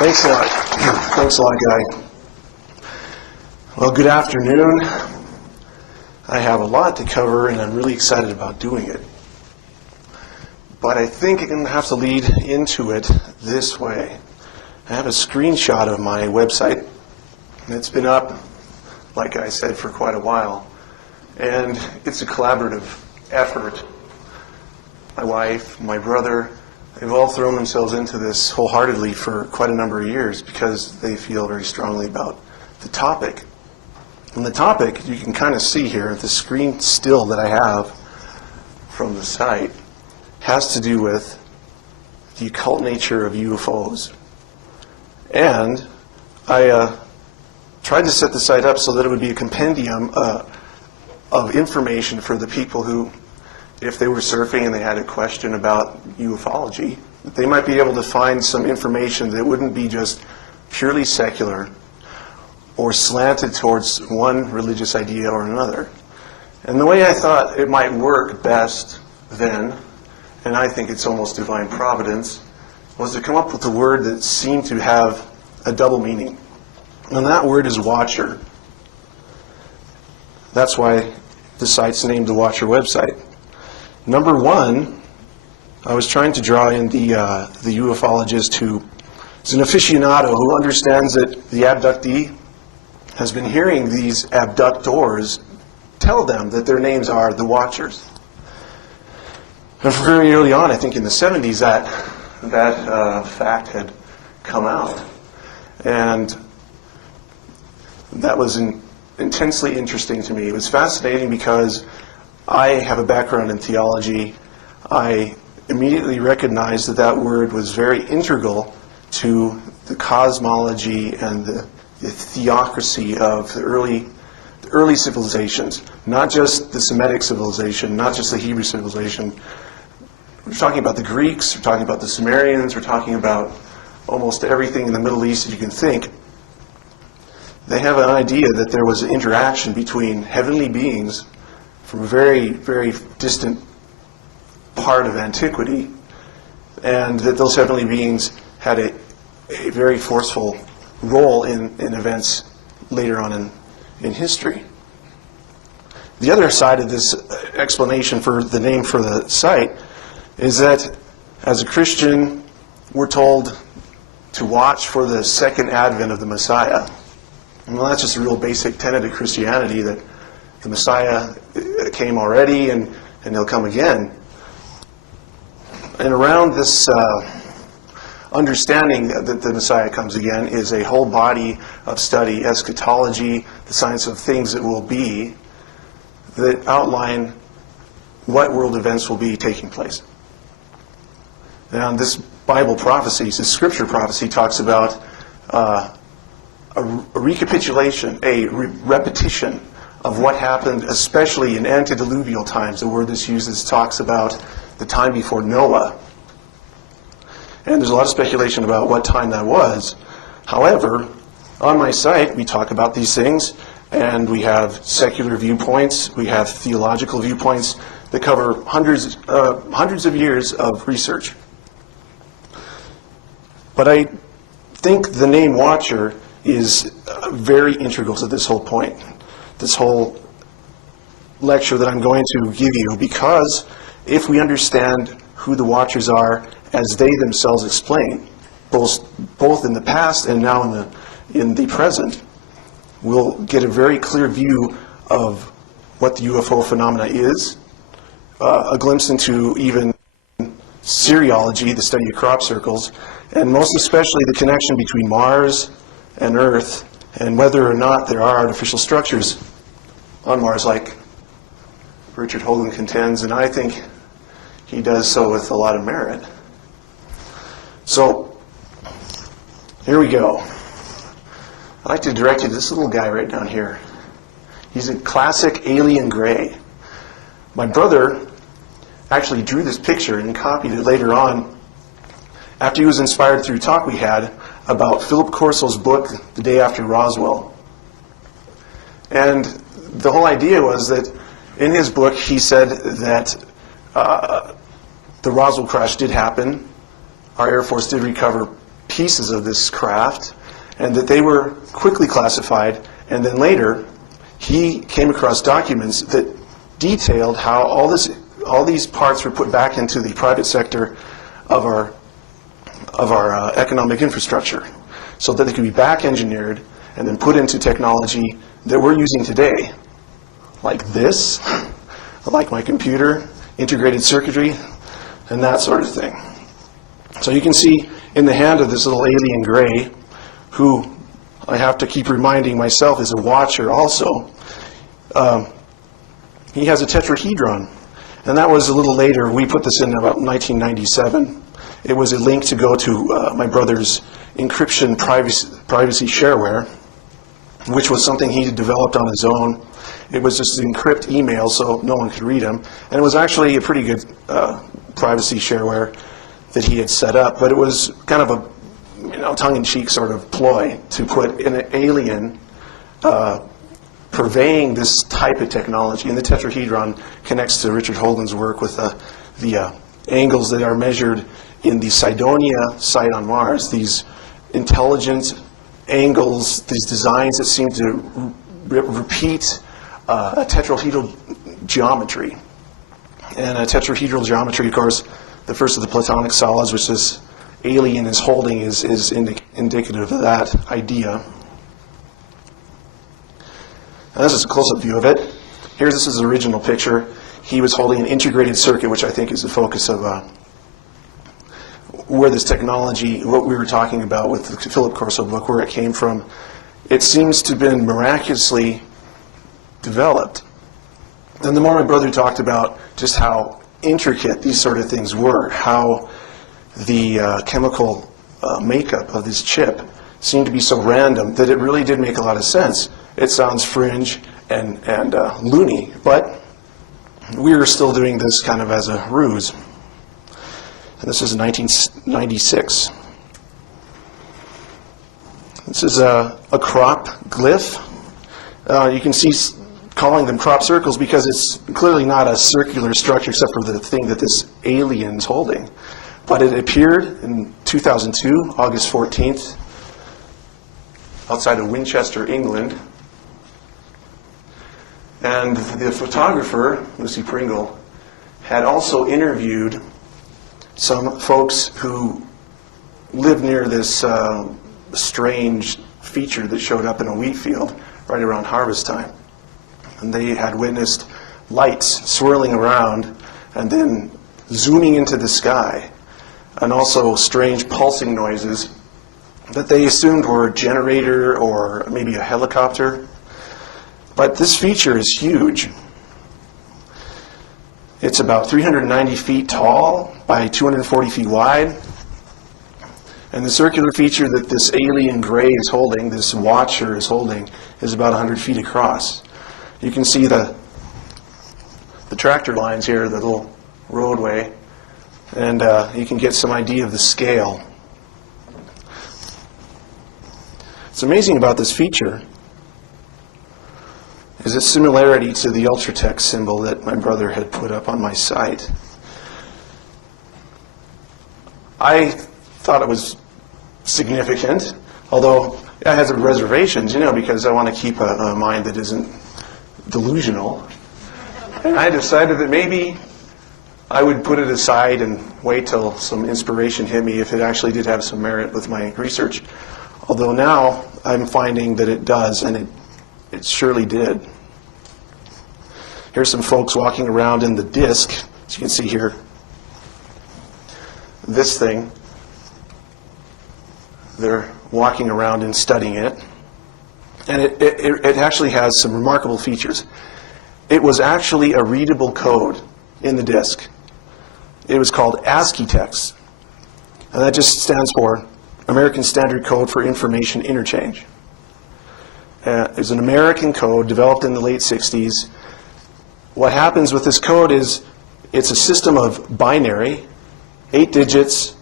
Thanks a lot. Thanks a lot, Guy. Well, good afternoon. I have a lot to cover, and I'm really excited about doing it. But I think I'm going to have to lead into it this way. I have a screenshot of my website, and it's been up, like I said, for quite a while. And it's a collaborative effort. My wife, my brother, they've all thrown themselves into this wholeheartedly for quite a number of years because they feel very strongly about the topic. And the topic, you can kind of see here, the screen still that I have from the site, has to do with the occult nature of UFOs. And I tried to set the site up so that it would be a compendium of information for the people who, if they were surfing and they had a question about ufology, that they might be able to find some information that wouldn't be just purely secular or slanted towards one religious idea or another. And the way I thought it might work best then, and I think it's almost divine providence, was to come up with a word that seemed to have a double meaning. And that word is watcher. That's why the site's named the Watcher website. Number one, I was trying to draw in the ufologist who is an aficionado who understands that the abductee has been hearing these abductors tell them that their names are the Watchers. And very early on, I think in the 70s, that fact had come out. And that was intensely interesting to me. It was fascinating because I have a background in theology. I immediately recognized that that word was very integral to the cosmology and the theocracy of the early civilizations, not just the Semitic civilization, not just the Hebrew civilization. We're talking about the Greeks, we're talking about the Sumerians, we're talking about almost everything in the Middle East that you can think. They have an idea that there was an interaction between heavenly beings from a very, very distant part of antiquity, and that those heavenly beings had a very forceful role in events later on in history. The other side of this explanation for the name for the site is that as a Christian, we're told to watch for the second advent of the Messiah. Well, that's just a real basic tenet of Christianity, that the Messiah came already and he'll come again. And around this understanding that the Messiah comes again is a whole body of study, eschatology, the science of things that will be, that outline what world events will be taking place. Now, this Bible prophecy, this scripture prophecy, talks about a recapitulation, a repetition of what happened, especially in antediluvial times. The word that's used talks about the time before Noah. And there's a lot of speculation about what time that was. However, on my site, we talk about these things, and we have secular viewpoints, we have theological viewpoints that cover hundreds of years of research. But I think the name Watcher is very integral to this whole point, this whole lecture that I'm going to give you, because if we understand who the Watchers are as they themselves explain, both in the past and now in the present, we'll get a very clear view of what the UFO phenomena is, a glimpse into even cereology, the study of crop circles, and most especially the connection between Mars and Earth, and whether or not there are artificial structures on Mars, like Richard Hoagland contends, and I think he does so with a lot of merit. So, here we go. I'd like to direct you to this little guy right down here. He's a classic alien gray. My brother actually drew this picture and copied it later on after he was inspired through a talk we had about Philip Corso's book, The Day After Roswell. And the whole idea was that in his book he said that the Roswell crash did happen. Our Air Force did recover pieces of this craft, and that they were quickly classified. And then later, he came across documents that detailed how all these parts were put back into the private sector of our economic infrastructure, so that they could be back engineered and then put into technology that we're using today, like this, like my computer, integrated circuitry, and that sort of thing. So you can see in the hand of this little alien gray, who I have to keep reminding myself is a watcher also, he has a tetrahedron. And that was a little later. We put this in about 1997. It was a link to go to my brother's encryption privacy shareware, which was something he had developed on his own. It was just an encrypt email so no one could read them. And it was actually a pretty good privacy shareware that he had set up. But it was kind of a tongue-in-cheek sort of ploy to put an alien purveying this type of technology. And the tetrahedron connects to Richard Holden's work with the angles that are measured in the Cydonia site on Mars, these intelligent angles, these designs that seem to repeat a tetrahedral geometry. And a tetrahedral geometry, of course, the first of the Platonic solids, which this alien is holding, is indicative of that idea. And this is a close-up view of it. Here's this is the original picture. He was holding an integrated circuit, which I think is the focus of where this technology, what we were talking about with the Philip Corso book, where it came from. It seems to have been miraculously developed. And the more my brother talked about just how intricate these sort of things were, how the chemical makeup of this chip seemed to be so random that it really did make a lot of sense. It sounds fringe and loony, but we were still doing this kind of as a ruse. And this is 1996. This is a crop glyph. You can see calling them crop circles because it's clearly not a circular structure except for the thing that this alien's holding. But it appeared in 2002, August 14th, outside of Winchester, England. And the photographer, Lucy Pringle, had also interviewed some folks who lived near this strange feature that showed up in a wheat field right around harvest time. And they had witnessed lights swirling around and then zooming into the sky, and also strange pulsing noises that they assumed were a generator or maybe a helicopter. But this feature is huge. It's about 390 feet tall by 240 feet wide. And the circular feature that this alien gray is holding, this watcher is holding, is about 100 feet across. You can see the tractor lines here, the little roadway, and you can get some idea of the scale. What's amazing about this feature is its similarity to the Ultratech symbol that my brother had put up on my site. I thought it was significant, although I had some reservations, because I want to keep a mind that isn't delusional. And I decided that maybe I would put it aside and wait till some inspiration hit me if it actually did have some merit with my research. Although now I'm finding that it does, and it surely did. Here's some folks walking around in the disk, as you can see here. This thing, they're walking around and studying it. And it actually has some remarkable features. It was actually a readable code in the disk. It was called ASCII text. And that just stands for American Standard Code for Information Interchange. It's an American code developed in the late 60s. What happens with this code is it's a system of binary, 8 digits,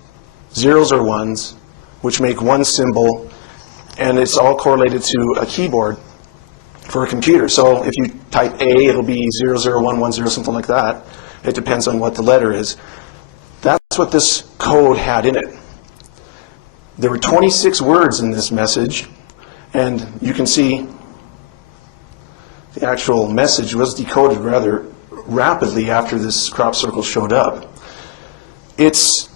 zeros or ones, which make one symbol, and it's all correlated to a keyboard for a computer. So if you type A, it'll be 00110, something like that. It depends on what the letter is. That's what this code had in it. There were 26 words in this message, and you can see the actual message was decoded rather rapidly after this crop circle showed up. It's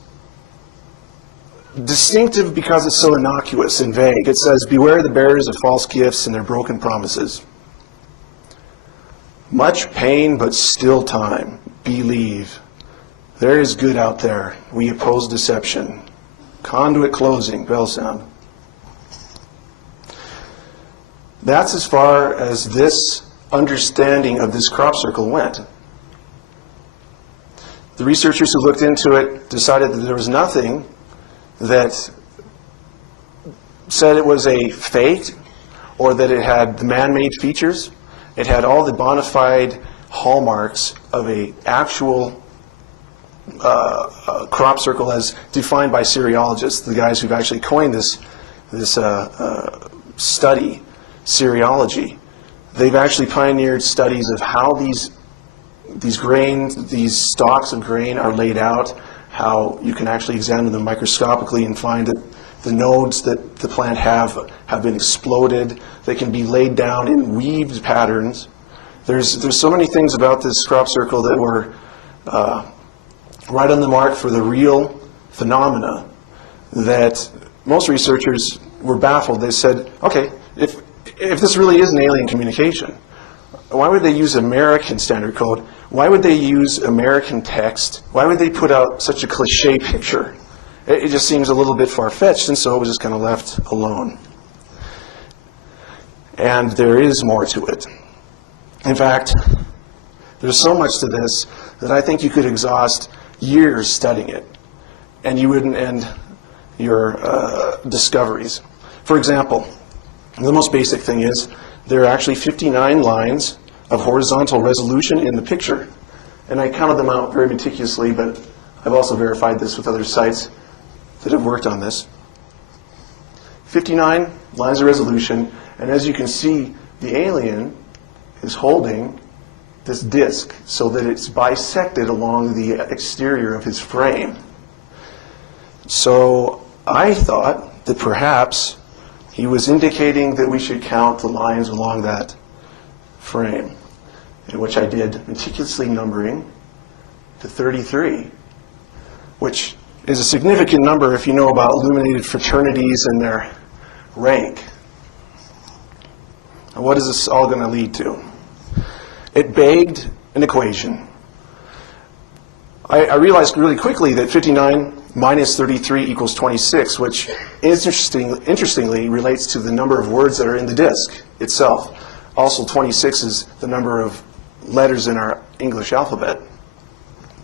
distinctive because it's so innocuous and vague. It says, "Beware the bearers of false gifts and their broken promises. Much pain, but still time. Believe. There is good out there. We oppose deception. Conduit closing, bell sound." That's as far as this understanding of this crop circle went. The researchers who looked into it decided that there was nothing that said it was a fake or that it had man-made features. It had all the bona fide hallmarks of an actual crop circle as defined by cereologists, the guys who've actually coined this study, cereology. They've actually pioneered studies of how these grains, these stalks of grain are laid out, how you can actually examine them microscopically and find that the nodes that the plant have been exploded. They can be laid down in weaved patterns. There's so many things about this crop circle that were right on the mark for the real phenomena that most researchers were baffled. They said, okay, if this really is an alien communication, why would they use American standard code? Why would they use American text? Why would they put out such a cliche picture? It just seems a little bit far-fetched, and so it was just kind of left alone. And there is more to it. In fact, there's so much to this that I think you could exhaust years studying it, and you wouldn't end your discoveries. For example, the most basic thing is there are actually 59 lines of horizontal resolution in the picture. And I counted them out very meticulously, but I've also verified this with other sites that have worked on this. 59 lines of resolution, and as you can see, the alien is holding this disc so that it's bisected along the exterior of his frame. So I thought that perhaps he was indicating that we should count the lines along that frame, in which I did meticulously numbering to 33, which is a significant number if you know about illuminated fraternities and their rank. And what is this all going to lead to? It begged an equation. I realized really quickly that 59 minus 33 equals 26, which interestingly relates to the number of words that are in the disk itself. Also, 26 is the number of letters in our English alphabet.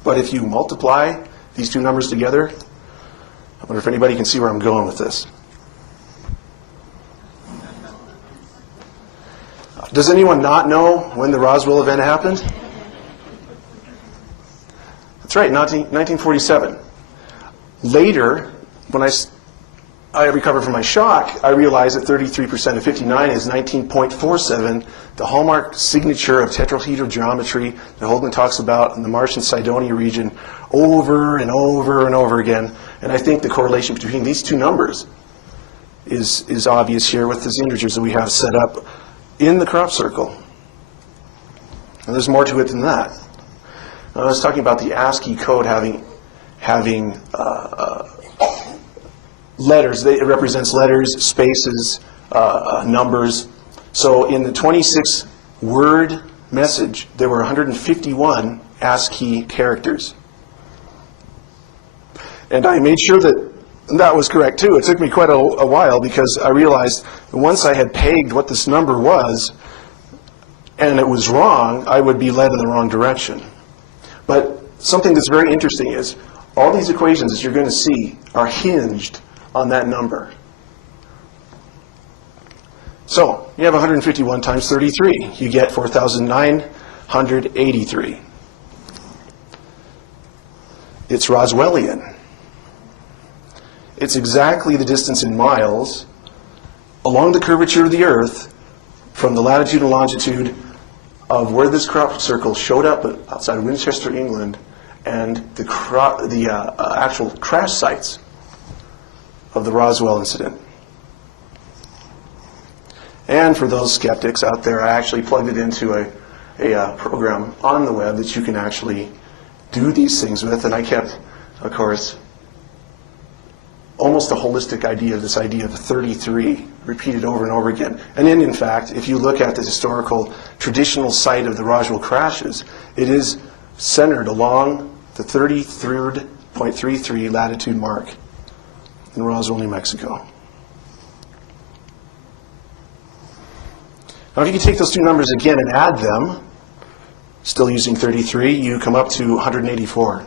But if you multiply these two numbers together, I wonder if anybody can see where I'm going with this. Does anyone not know when the Roswell event happened? That's right, 1947. Later, when I recovered from my shock, I realized that 33% of 59 is 19.47, the hallmark signature of tetrahedral geometry that Holden talks about in the Martian Cydonia region over and over and over again. And I think the correlation between these two numbers is obvious here with these integers that we have set up in the crop circle. And there's more to it than that. Now, I was talking about the ASCII code having letters. It represents letters, spaces, numbers. So in the 26-word message, there were 151 ASCII characters. And I made sure that that was correct, too. It took me quite a while because I realized once I had pegged what this number was and it was wrong, I would be led in the wrong direction. But something that's very interesting is all these equations that you're going to see are hinged on that number. So you have 151 times 33. You get 4,983. It's Roswellian. It's exactly the distance in miles along the curvature of the Earth from the latitude and longitude of where this crop circle showed up outside of Winchester, England, and the actual crash sites of the Roswell incident. And for those skeptics out there, I actually plugged it into a program on the web that you can actually do these things with, and I kept, of course, almost a holistic idea, this idea of 33, repeated over and over again. And then, in fact, if you look at the historical traditional site of the Roswell crashes, it is centered along the 33.33 latitude mark in Roswell, New Mexico. Now, if you take those two numbers again and add them, still using 33, you come up to 184,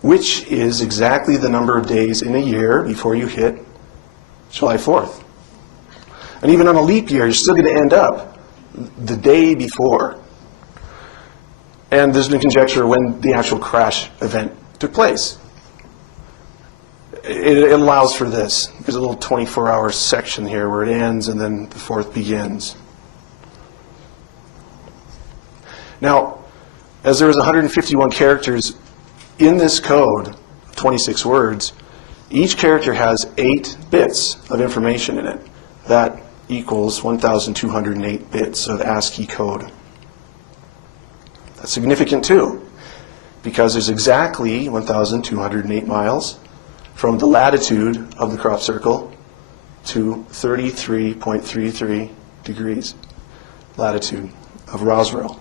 which is exactly the number of days in a year before you hit July 4th. And even on a leap year, you're still going to end up the day before. And there's been conjecture when the actual crash event took place. It allows for this. There's a little 24-hour section here where it ends and then the 4th begins. Now, as there was 151 characters in this code, 26 words, each character has 8 bits of information in it. That equals 1,208 bits of ASCII code. That's significant too, because there's exactly 1,208 miles from the latitude of the crop circle to 33.33 degrees latitude of Roswell.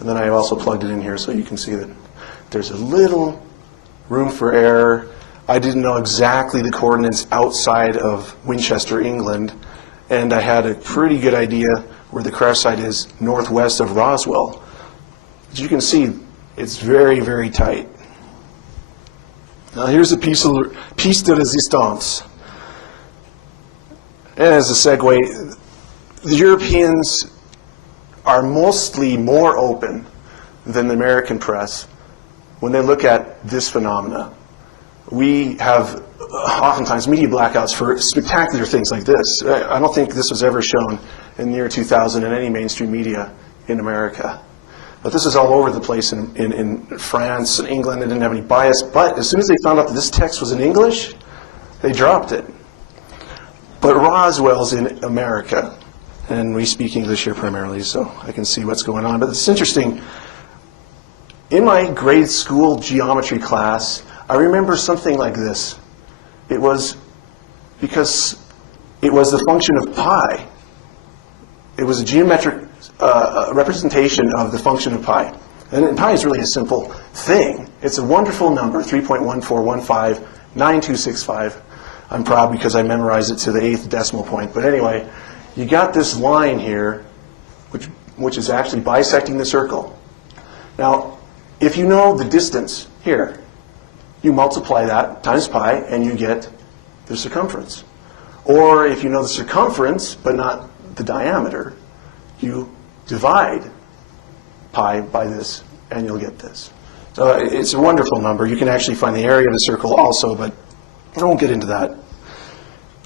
And then I also plugged it in here so you can see that there's a little room for error. I didn't know exactly the coordinates outside of Winchester, England, and I had a pretty good idea where the crash site is northwest of Roswell. As you can see, it's very, very tight. Now here's a piece de resistance. And as a segue, the Europeans are mostly more open than the American press when they look at this phenomena. We have oftentimes media blackouts for spectacular things like this. I don't think this was ever shown in the year 2000 in any mainstream media in America. But this is all over the place in France and England. They didn't have any bias. But as soon as they found out that this text was in English, they dropped it. But Roswell's in America. And we speak English here primarily, so I can see what's going on. But it's interesting. In my grade school geometry class, I remember something like this. It was because it was the function of pi. It was a geometric representation of the function of pi. And pi is really a simple thing. It's a wonderful number, 3.14159265. I'm proud because I memorized it to the 8th decimal point. But anyway, you got this line here, which is actually bisecting the circle. Now, if you know the distance here, you multiply that times pi, and you get the circumference. Or if you know the circumference, but not the diameter, you divide pi by this, and you'll get this. So it's a wonderful number. You can actually find the area of the circle also, but I won't get into that.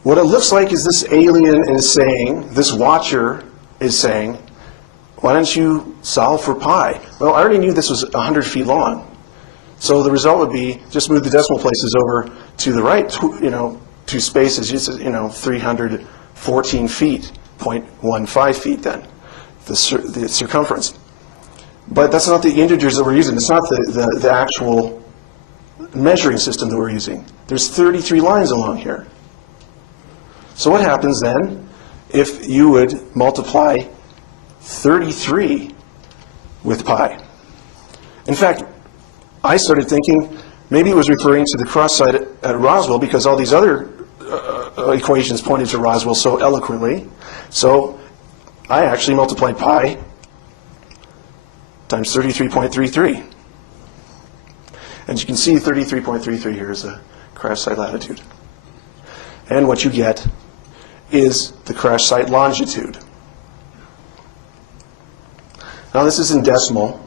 What it looks like is this alien is saying, this watcher is saying, why don't you solve for pi? Well, I already knew this was 100 feet long. So the result would be just move the decimal places over to the right, 2 spaces, 314 feet, 0.15 feet then, the circumference. But that's not the integers that we're using. It's not the actual measuring system that we're using. There's 33 lines along here. So what happens then if you would multiply 33 with pi? In fact, I started thinking maybe it was referring to the cross site at Roswell because all these other equations pointed to Roswell so eloquently. So I actually multiplied pi times 33.33. And you can see 33.33 here is the crash site latitude. And what you get is the crash site longitude. Now this is in decimal.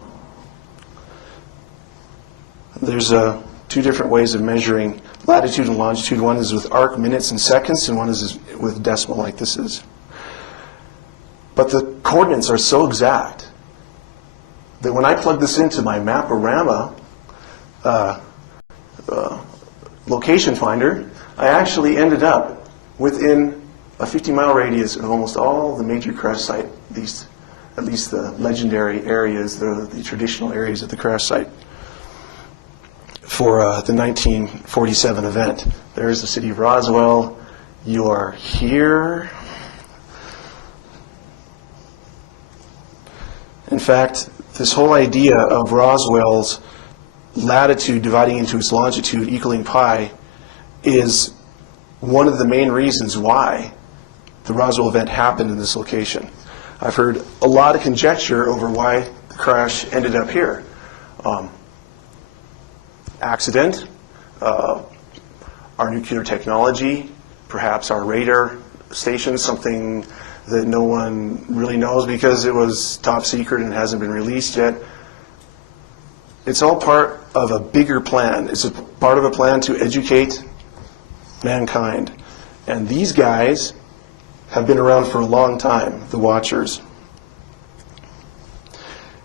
There's 2 different ways of measuring latitude and longitude. One is with arc minutes and seconds, and one is with decimal like this is. But the coordinates are so exact that when I plug this into my Maporama location finder, I actually ended up within a 50-mile radius of almost all the major crash site, at least the legendary areas, the traditional areas of the crash site for the 1947 event. There's the city of Roswell. You are here. In fact, this whole idea of Roswell's latitude dividing into its longitude equaling pi is one of the main reasons why the Roswell event happened in this location. I've heard a lot of conjecture over why the crash ended up here. Accident, our nuclear technology, perhaps our radar station, something that no one really knows because it was top secret and hasn't been released yet. It's all part of a bigger plan. It's a part of a plan to educate mankind. And these guys have been around for a long time, the Watchers.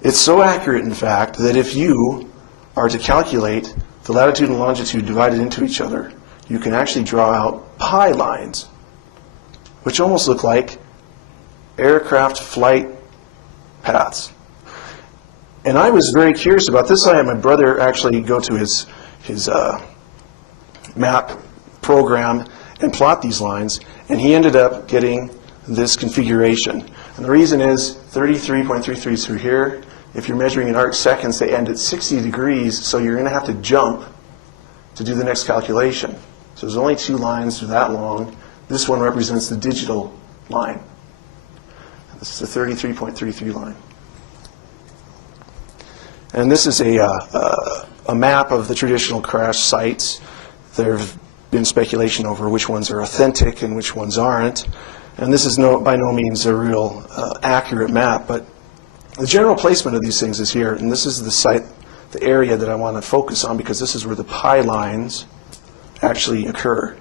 It's so accurate, in fact, that if you are to calculate the latitude and longitude divided into each other, you can actually draw out pi lines, which almost look like aircraft flight paths. And I was very curious about this. I had my brother actually go to his map program and plot these lines, and he ended up getting this configuration. And the reason is 33.33 through here. If you're measuring in arc seconds, they end at 60 degrees, so you're going to have to jump to do the next calculation. So there's only two lines that are that long. This one represents the digital line. This is the 33.33 line. And this is a map of the traditional crash sites. There have been speculation over which ones are authentic and which ones aren't. And this is by no means a real accurate map, but the general placement of these things is here. And this is the site, the area that I want to focus on, because this is where the pi lines actually occur.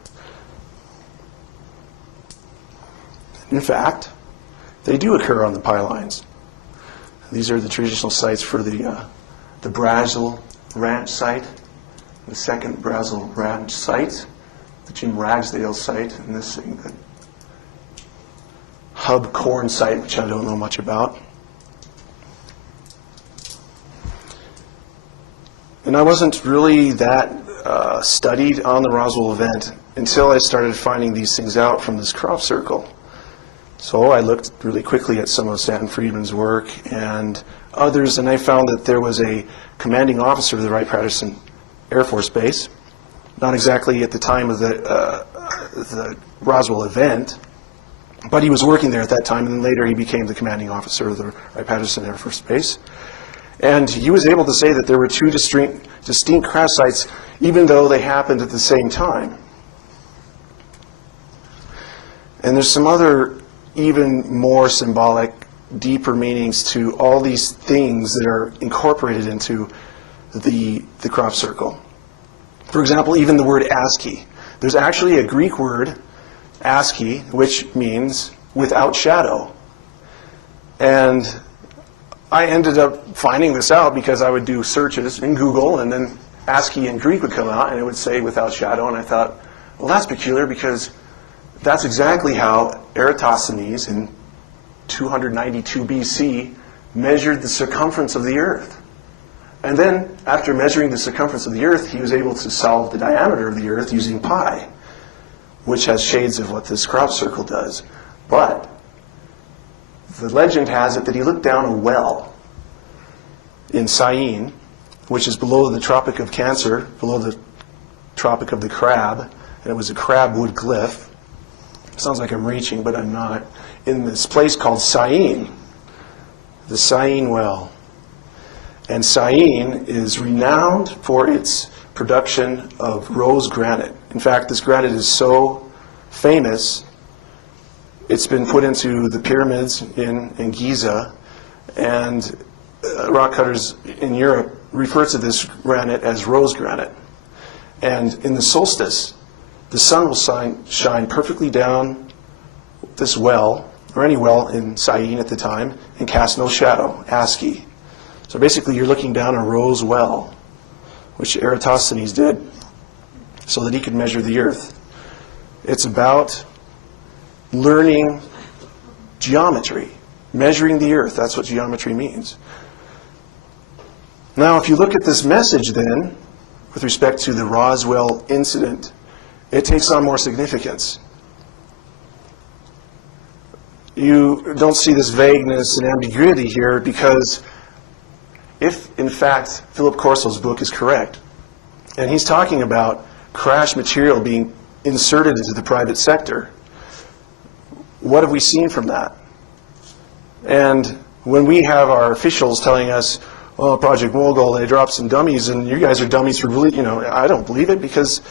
In fact, they do occur on the pi lines. These are the traditional sites for the Brazil Ranch site, the second Brazil Ranch site, the Jim Ragsdale site, and this thing, the Hub Corn site, which I don't know much about. And I wasn't really that studied on the Roswell event until I started finding these things out from this crop circle. So I looked really quickly at some of Stanton Friedman's work and others, and I found that there was a commanding officer of the Wright-Patterson Air Force Base, not exactly at the time of the Roswell event, but he was working there at that time, and then later he became the commanding officer of the Wright-Patterson Air Force Base. And he was able to say that there were two distinct crash sites, even though they happened at the same time. And there's some other even more symbolic, deeper meanings to all these things that are incorporated into the crop circle. For example, even the word ASCII. There's actually a Greek word, ASCII, which means without shadow. And I ended up finding this out because I would do searches in Google, and then ASCII in Greek would come out, and it would say without shadow, and I thought, well, that's peculiar because that's exactly how Eratosthenes in 292 BC measured the circumference of the Earth. And then, after measuring the circumference of the Earth, he was able to solve the diameter of the Earth using pi, which has shades of what this crop circle does. But the legend has it that he looked down a well in Syene, which is below the Tropic of Cancer, below the Tropic of the Crab, and it was a crabwood glyph. Sounds like I'm reaching, but I'm not. In this place called Syene, the Syene well. And Syene is renowned for its production of rose granite. In fact, this granite is so famous, it's been put into the pyramids in Giza, and rock cutters in Europe refer to this granite as rose granite. And in the solstice, the sun will shine perfectly down this well, or any well in Syene at the time, and cast no shadow, ASCII. So basically you're looking down a rose well, which Eratosthenes did. so that he could measure the Earth. It's about learning geometry, measuring the Earth. That's what geometry means. Now, if you look at this message then, with respect to the Roswell incident, it takes on more significance. You don't see this vagueness and ambiguity here because if, in fact, Philip Corso's book is correct, and he's talking about crash material being inserted into the private sector, what have we seen from that? And when we have our officials telling us, oh, Project Mogul, they dropped some dummies, and you guys are dummies for really, I don't believe it because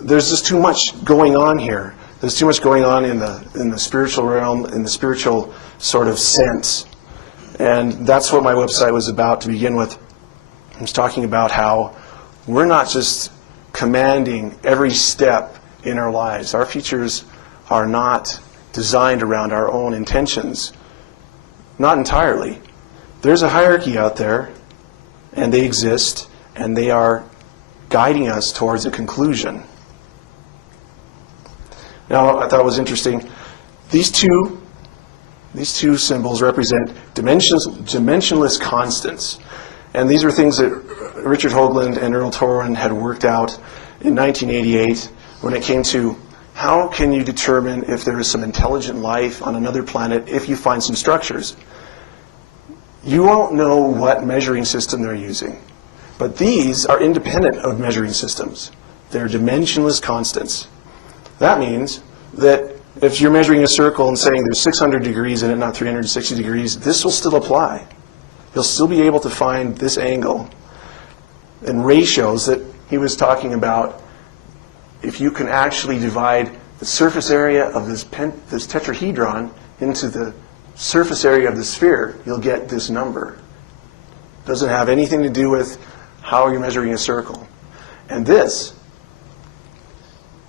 there's just too much going on here. There's too much going on in the spiritual realm, in the spiritual sort of sense. And that's what my website was about to begin with. I was talking about how we're not just commanding every step in our lives. Our futures are not designed around our own intentions. Not entirely. There's a hierarchy out there, and they exist, and they are guiding us towards a conclusion. Now, I thought it was interesting. These two symbols represent dimensionless constants. And these are things that Richard Hoagland and Earl Torren had worked out in 1988 when it came to how can you determine if there is some intelligent life on another planet if you find some structures. You won't know what measuring system they're using. But these are independent of measuring systems. They're dimensionless constants. That means that if you're measuring a circle and saying there's 600 degrees in it, not 360 degrees, this will still apply. You'll still be able to find this angle. And ratios that he was talking about, if you can actually divide the surface area of this tetrahedron into the surface area of the sphere, you'll get this number. It doesn't have anything to do with how you're measuring a circle. And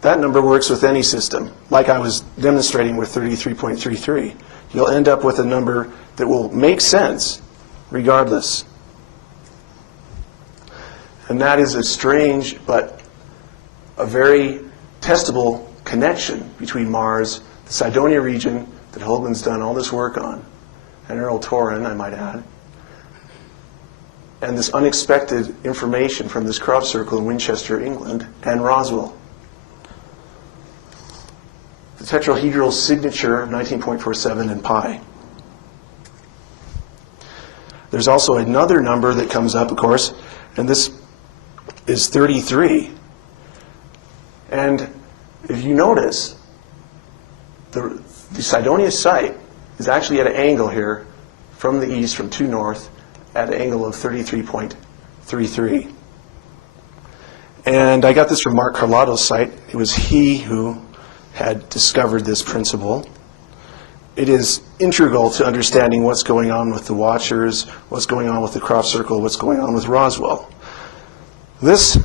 that number works with any system, like I was demonstrating with 33.33. You'll end up with a number that will make sense regardless. And that is a strange but a very testable connection between Mars, the Cydonia region that Hoagland's done all this work on, and Earl Torren, I might add, and this unexpected information from this crop circle in Winchester, England, and Roswell. The tetrahedral signature of 19.47 and pi. There's also another number that comes up, of course, and this is 33. And if you notice, the Cydonia site is actually at an angle here from the east, from true north, at an angle of 33.33. And I got this from Mark Carlotto's site. It was he who had discovered this principle. It is integral to understanding what's going on with the Watchers, what's going on with the crop circle, what's going on with Roswell. This,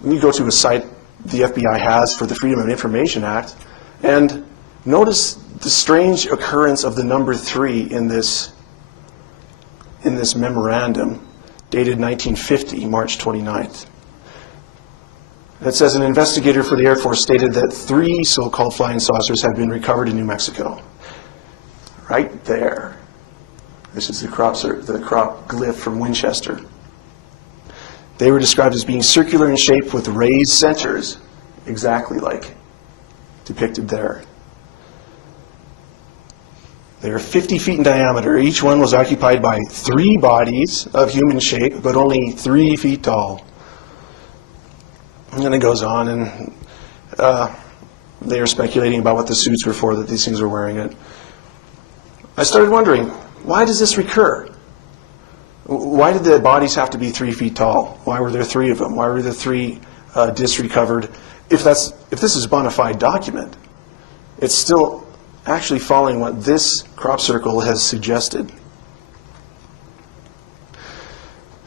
when you go to a site the FBI has for the Freedom of Information Act, and notice the strange occurrence of the number 3 in this memorandum dated 1950, March 29th. It says an investigator for the Air Force stated that 3 so-called flying saucers had been recovered in New Mexico. Right there. This is the crop glyph from Winchester. They were described as being circular in shape with raised centers, exactly like depicted there. They are 50 feet in diameter. Each one was occupied by 3 bodies of human shape, but only 3 feet tall. And then it goes on, and they are speculating about what the suits were for, that these things were wearing it. I started wondering, why does this recur? Why did the bodies have to be 3 feet tall? Why were there 3 of them? Why were there 3 discs recovered? If this is a bona fide document, it's still actually following what this crop circle has suggested.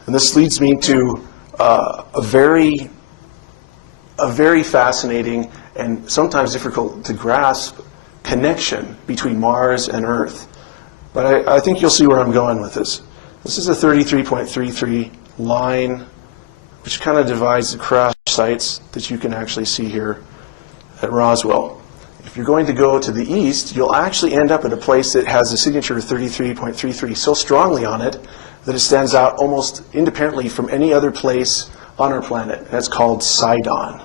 And this leads me to a very fascinating and sometimes difficult to grasp connection between Mars and Earth. But I think you'll see where I'm going with this. This is a 33.33 line which kind of divides the crash sites that you can actually see here at Roswell. If you're going to go to the east, you'll actually end up at a place that has the signature 33.33 so strongly on it that it stands out almost independently from any other place on our planet. That's called Sidon.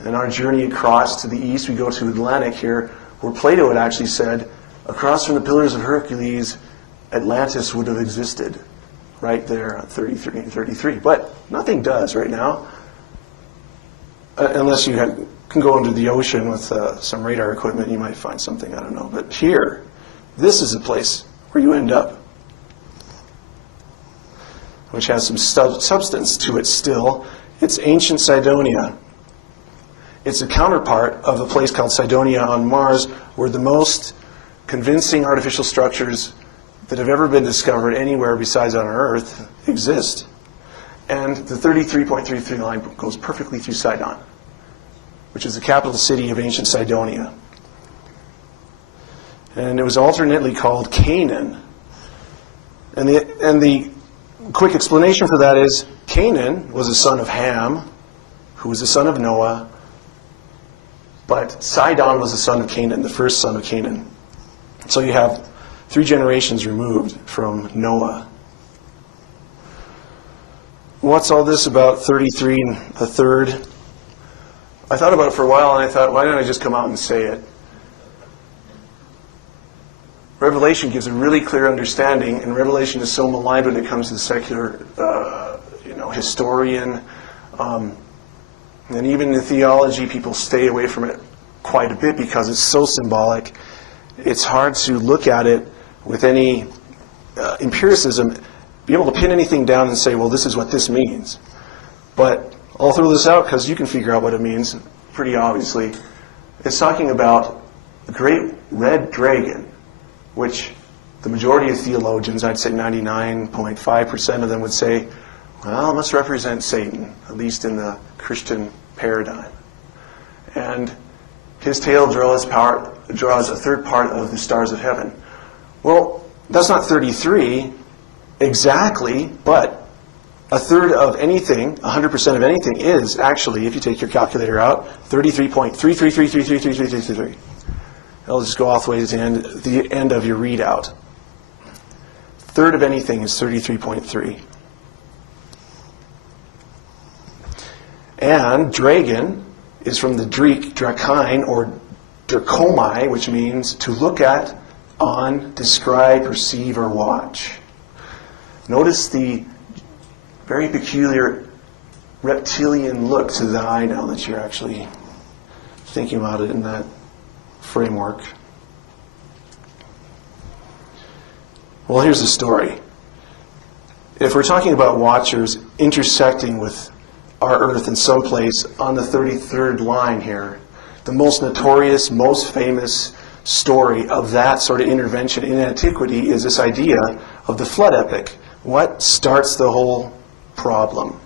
And our journey across to the east, we go to Atlantic here, where Plato had actually said, across from the Pillars of Hercules, Atlantis would have existed right there on 33 and 33. But nothing does right now, unless you can go into the ocean with some radar equipment. You might find something, I don't know. But here, this is a place where you end up, which has some substance to it still. It's ancient Cydonia. It's a counterpart of a place called Cydonia on Mars, where the most convincing artificial structures that have ever been discovered anywhere besides on Earth exist. And the 33.33 line goes perfectly through Sidon, which is the capital city of ancient Cydonia. And it was alternately called Canaan. And the quick explanation for that is Canaan was a son of Ham, who was the son of Noah, but Sidon was the son of Canaan, the first son of Canaan. So you have 3 generations removed from Noah. What's all this about 33 and a third? I thought about it for a while, and I thought, why don't I just come out and say it? Revelation gives a really clear understanding, and Revelation is so maligned when it comes to the secular historian. And even in theology, people stay away from it quite a bit because it's so symbolic. It's hard to look at it with any empiricism, be able to pin anything down and say, well, this is what this means. But I'll throw this out because you can figure out what it means pretty obviously. It's talking about the great red dragon, which the majority of theologians, I'd say 99.5% of them would say, well, it must represent Satan, at least in the Christian paradigm. And his tail draws a third part of the stars of heaven. Well, that's not 33 exactly, but a third of anything, 100% of anything, is actually, if you take your calculator out, 33.33333333. I'll just go all the way to the end of your readout. Third of anything is 33.3. And dragon is from the Greek drakine or derkomai, which means to look at, on, describe, perceive, or watch. Notice the very peculiar reptilian look to the eye now that you're actually thinking about it in that framework. Well, here's the story. If we're talking about watchers intersecting with our Earth in some place on the 33rd line here, the most notorious, most famous story of that sort of intervention in antiquity is this idea of the flood epic. What starts the whole problem?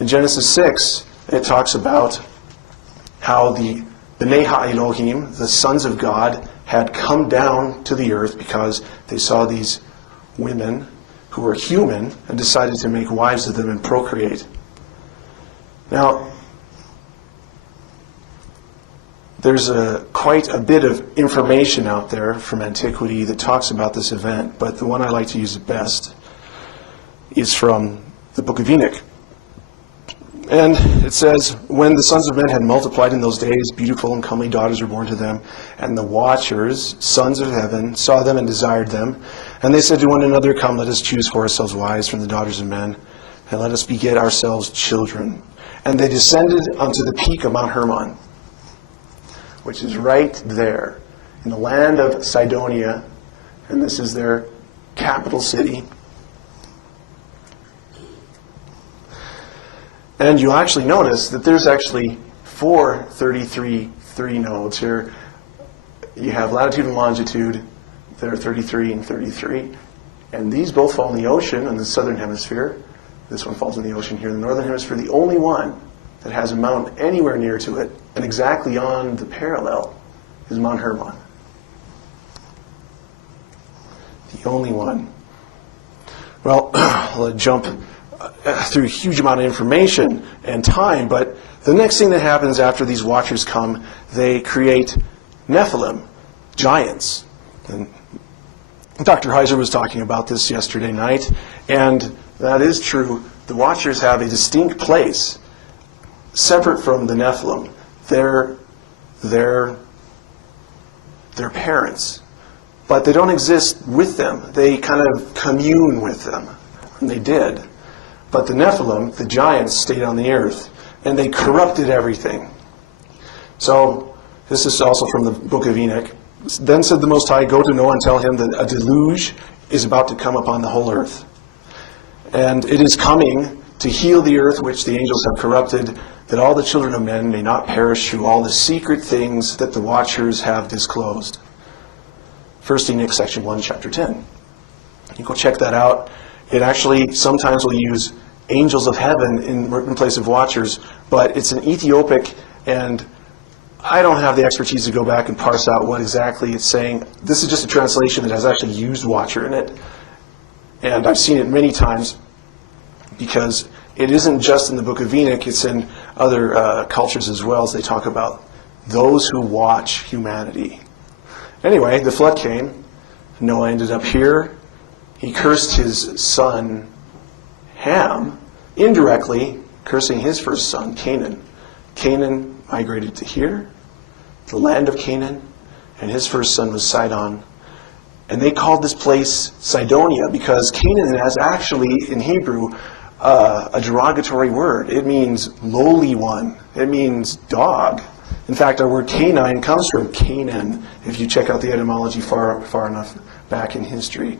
In Genesis 6, it talks about how the B'nai HaElohim, the sons of God, had come down to the earth because they saw these women who were human and decided to make wives of them and procreate. Now, there's quite a bit of information out there from antiquity that talks about this event, but the one I like to use the best is from the book of Enoch. And it says, when the sons of men had multiplied in those days, beautiful and comely daughters were born to them, and the watchers, sons of heaven, saw them and desired them. And they said to one another, come, let us choose for ourselves wives from the daughters of men, and let us beget ourselves children. And they descended unto the peak of Mount Hermon, which is right there in the land of Cydonia, and this is their capital city. And you'll actually notice that there's actually 4 33 nodes here. You have latitude and longitude that are 33 and 33. And these both fall in the ocean in the southern hemisphere. This one falls in the ocean here in the northern hemisphere. The only one that has a mountain anywhere near to it and exactly on the parallel is Mount Hermon. The only one. Well, I'll jump through a huge amount of information and time, but the next thing that happens after these watchers come, they create Nephilim, giants. And Dr. Heiser was talking about this yesterday night, and that is true. The watchers have a distinct place, separate from the Nephilim. They're parents, but they don't exist with them. They kind of commune with them, and they did. But the Nephilim, the giants, stayed on the earth, and they corrupted everything. So this is also from the book of Enoch. Then said the Most High, go to Noah and tell him that a deluge is about to come upon the whole earth. And it is coming to heal the earth which the angels have corrupted, that all the children of men may not perish through all the secret things that the watchers have disclosed. 1 Enoch section 1, chapter 10. You go check that out. It actually sometimes will use angels of heaven in place of watchers, but it's an Ethiopic, and I don't have the expertise to go back and parse out what exactly it's saying. This is just a translation that has actually used watcher in it, and I've seen it many times because it isn't just in the book of Enoch, it's in other cultures as well, as they talk about those who watch humanity. Anyway, the flood came. Noah ended up here. He cursed his son Ham, indirectly cursing his first son, Canaan. Canaan migrated to here, the land of Canaan, and his first son was Sidon. And they called this place Sidonia because Canaan is actually, in Hebrew, a derogatory word. It means lowly one. It means dog. In fact, our word canine comes from Canaan, if you check out the etymology far enough back in history.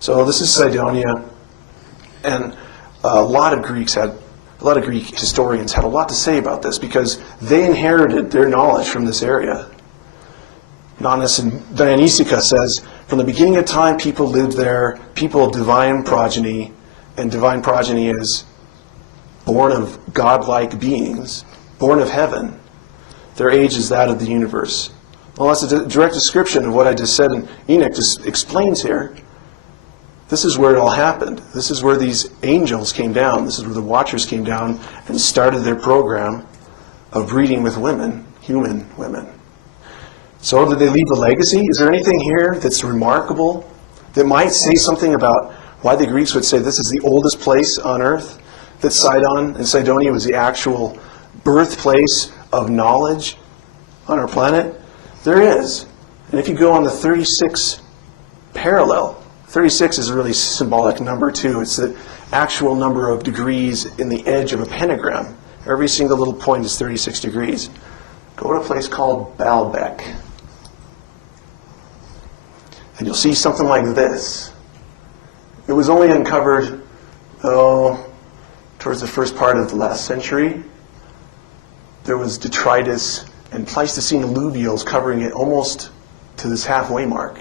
So this is Sidonia, and a lot of Greek historians had a lot to say about this because they inherited their knowledge from this area. Nonnus and Dionysica says, from the beginning of time, people lived there, people of divine progeny, and divine progeny is born of godlike beings, born of heaven. Their age is that of the universe. Well, that's a direct description of what I just said, and Enoch just explains here. This is where it all happened. This is where these angels came down. This is where the watchers came down and started their program of breeding with women, human women. So did they leave a legacy? Is there anything here that's remarkable that might say something about why the Greeks would say this is the oldest place on earth? That Sidon and Sidonia was the actual birthplace of knowledge on our planet? There is. And if you go on the 36 parallel, 36 is a really symbolic number too. It's the actual number of degrees in the edge of a pentagram. Every single little point is 36 degrees. Go to a place called Baalbek. And you'll see something like this. It was only uncovered, towards the first part of the last century. There was detritus and Pleistocene alluvials covering it almost to this halfway mark.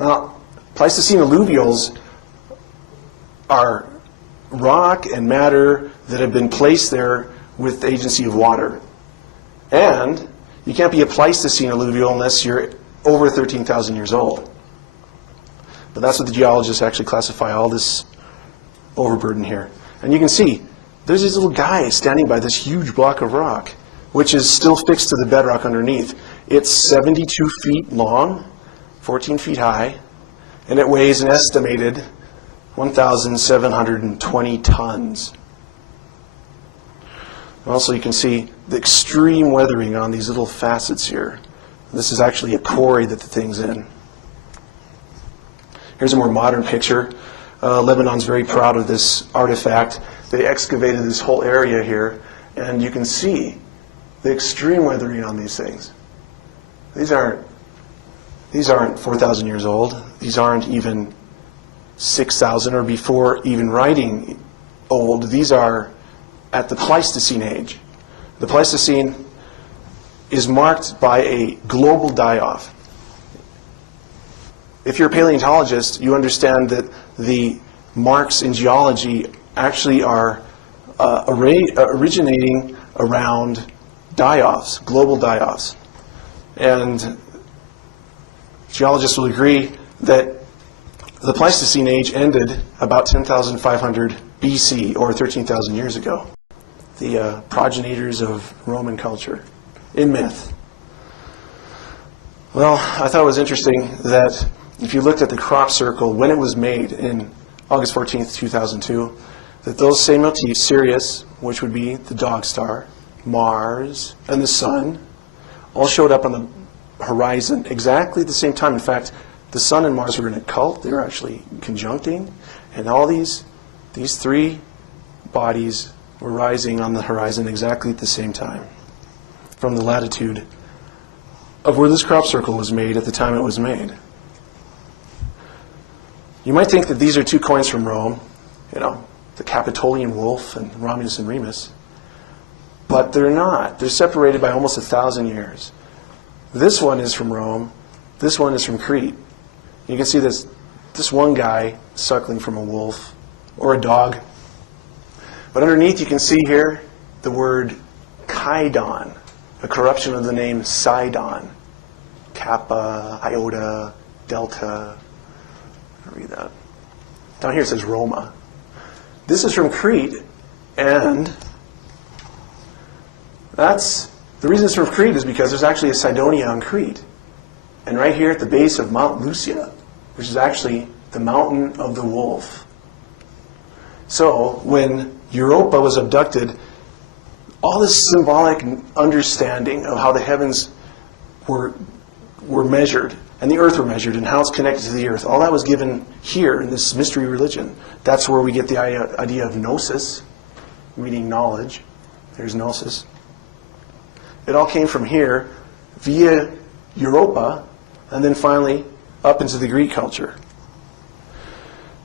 Now, Pleistocene alluvials are rock and matter that have been placed there with the agency of water. And you can't be a Pleistocene alluvial unless you're over 13,000 years old. But that's what the geologists actually classify all this overburden here. And you can see, there's these little guys standing by this huge block of rock, which is still fixed to the bedrock underneath. It's 72 feet long, 14 feet high, and it weighs an estimated 1,720 tons. Also, you can see the extreme weathering on these little facets here. This is actually a quarry that the thing's in. Here's a more modern picture. Lebanon's very proud of this artifact. They excavated this whole area here, and you can see the extreme weathering on these things. These aren't 4,000 years old. These aren't even 6,000 or before even writing old. These are at the Pleistocene age. The Pleistocene is marked by a global die-off. If you're a paleontologist, you understand that the marks in geology actually are originating around die-offs, global die-offs. And geologists will agree that the Pleistocene age ended about 10,500 BC, or 13,000 years ago. The progenitors of Roman culture in myth. Well, I thought it was interesting that if you looked at the crop circle when it was made in August 14th, 2002, that those same motifs, Sirius, which would be the dog star, Mars, and the sun, all showed up on the horizon exactly at the same time. In fact, the sun and Mars were in a cult. They were actually conjuncting, and all these three bodies were rising on the horizon exactly at the same time from the latitude of where this crop circle was made at the time it was made. You might think that these are two coins from Rome, the Capitolian wolf and Romulus and Remus, but they're not. They're separated by almost 1,000 years. This one is from Rome. This one is from Crete. You can see this one guy suckling from a wolf or a dog. But underneath you can see here the word Chidon, a corruption of the name Sidon. Kappa, iota, delta. I'll read that. Down here it says Roma. This is from Crete, and the reason it's from Crete is because there's actually a Cydonia on Crete. And right here at the base of Mount Lucia, which is actually the mountain of the wolf. So when Europa was abducted, all this symbolic understanding of how the heavens were measured and the earth were measured and how it's connected to the earth, all that was given here in this mystery religion. That's where we get the idea of gnosis, meaning knowledge. There's gnosis. It all came from here via Europa and then finally up into the Greek culture.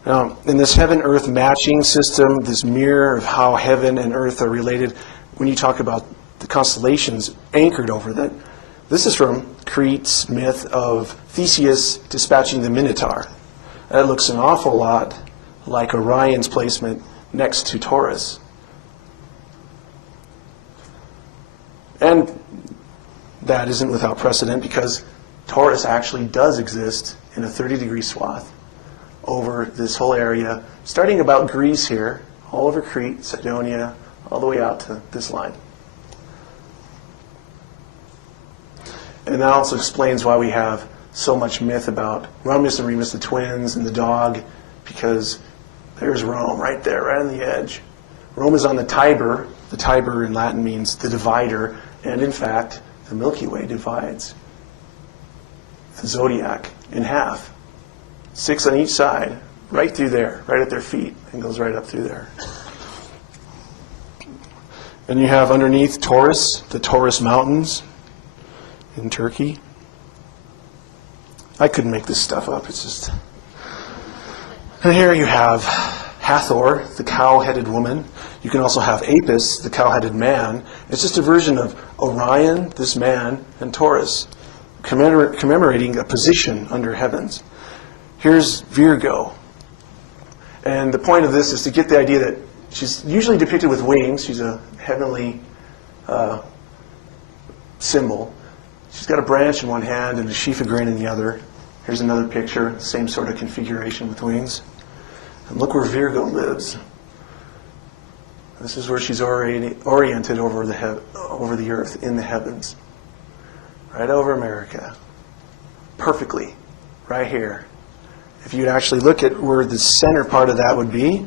Now, in this heaven-earth matching system, this mirror of how heaven and earth are related, when you talk about the constellations anchored over that, this is from Crete's myth of Theseus dispatching the Minotaur. That looks an awful lot like Orion's placement next to Taurus. And that isn't without precedent because Taurus actually does exist in a 30-degree swath over this whole area, starting about Greece here, all over Crete, Cydonia, all the way out to this line. And that also explains why we have so much myth about Romulus and Remus, the twins, and the dog, because there's Rome right there, right on the edge. Rome is on the Tiber. The Tiber in Latin means the divider, and in fact, the Milky Way divides the zodiac in half. 6 on each side, right through there, right at their feet, and goes right up through there. And you have underneath Taurus, the Taurus Mountains in Turkey. I couldn't make this stuff up. It's just... And here you have Hathor, the cow-headed woman. You can also have Apis, the cow-headed man. It's just a version of Orion, this man, and Taurus, commemorating a position under heavens. Here's Virgo. And the point of this is to get the idea that she's usually depicted with wings. She's a heavenly symbol. She's got a branch in one hand and a sheaf of grain in the other. Here's another picture, same sort of configuration with wings. And look where Virgo lives. This is where she's oriented over the earth, in the heavens. Right over America. Perfectly. Right here. If you'd actually look at where the center part of that would be,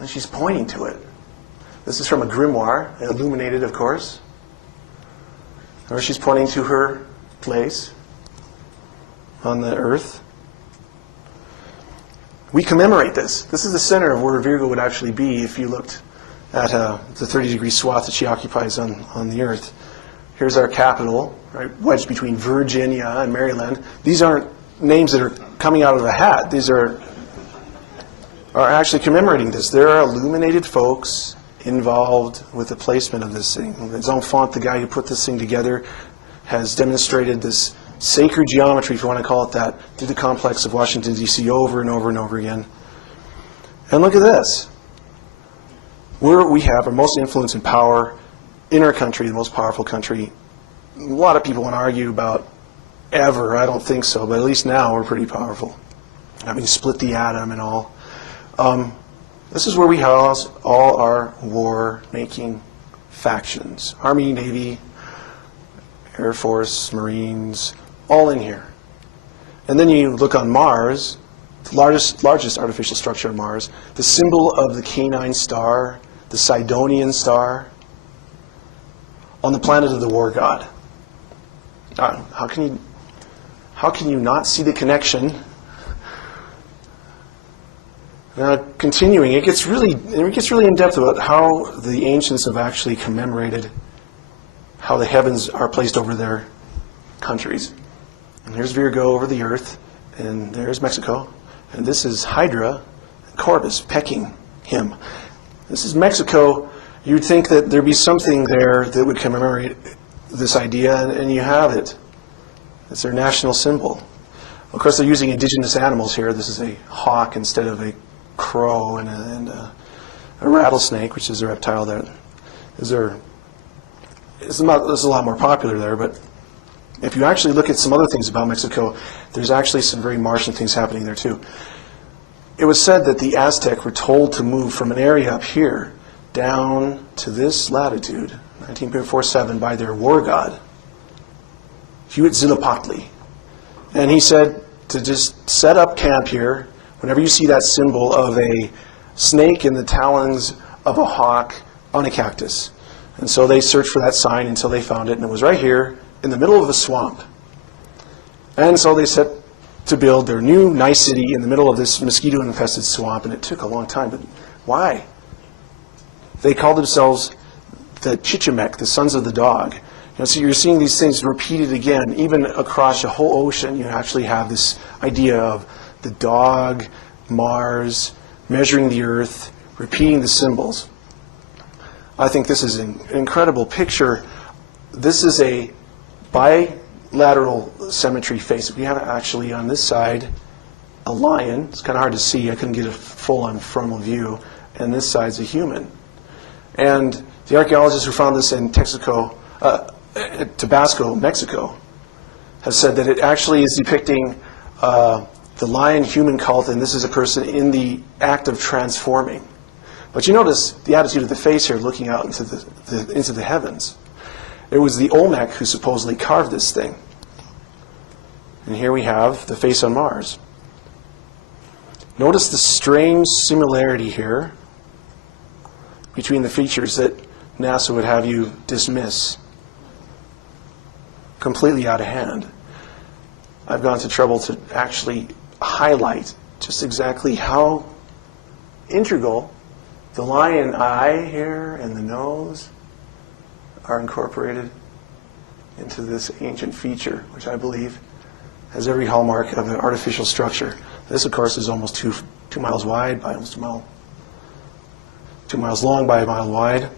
and she's pointing to it. This is from a grimoire, illuminated, of course. Or she's pointing to her place on the earth. We commemorate this. This is the center of where Virgo would actually be if you looked at the 30-degree swath that she occupies on the earth. Here's our capital, right, wedged between Virginia and Maryland. These aren't names that are coming out of a hat. These are actually commemorating this. There are illuminated folks involved with the placement of this thing. His own font, the guy who put this thing together, has demonstrated this sacred geometry, if you want to call it that, through the complex of Washington, D.C. over and over and over again. And look at this. Where we have our most influence and power in our country, the most powerful country. A lot of people want to argue about ever. I don't think so, but at least now we're pretty powerful, having split the atom and all. This is where we house all our war-making factions. Army, Navy, Air Force, Marines, all in here. And then you look on Mars, the largest artificial structure on Mars, the symbol of the canine star, the Sidonian star, on the planet of the war god. How can you not see the connection? Now, continuing, it gets really in depth about how the ancients have actually commemorated how the heavens are placed over their countries. And here's Virgo over the earth, and there's Mexico, and this is Hydra, and Corvus pecking him. This is Mexico. You'd think that there'd be something there that would commemorate this idea, and you have it. It's their national symbol. Of course, they're using indigenous animals here. This is a hawk instead of a crow and a rattlesnake, which is a reptile that is a lot more popular there. But if you actually look at some other things about Mexico, there's actually some very Martian things happening there too. It was said that the Aztec were told to move from an area up here down to this latitude, 19.47, by their war god, Huitzilopochtli. And he said to just set up camp here whenever you see that symbol of a snake in the talons of a hawk on a cactus. And so they searched for that sign until they found it, and it was right here in the middle of a swamp. And so they set to build their new nice city in the middle of this mosquito-infested swamp, and it took a long time. But why? They called themselves the Chichimek, the sons of the dog. So you're seeing these things repeated again. Even across a whole ocean, you actually have this idea of the dog, Mars, measuring the earth, repeating the symbols. I think this is an incredible picture. This is a bilateral symmetry face. We have actually on this side a lion. It's kind of hard to see. I couldn't get a full-on frontal view. And this side's a human. And the archaeologists who found this in Tabasco, Mexico, have said that it actually is depicting the lion-human cult, and this is a person in the act of transforming. But you notice the attitude of the face here looking out into the heavens. It was the Olmec who supposedly carved this thing. And here we have the face on Mars. Notice the strange similarity here between the features that NASA would have you dismiss completely out of hand. I've gone to trouble to actually highlight just exactly how integral the lion eye here and the nose are incorporated into this ancient feature, which I believe has every hallmark of an artificial structure. This, of course, is almost 2 miles wide by almost a mile, 2 miles long by a mile wide.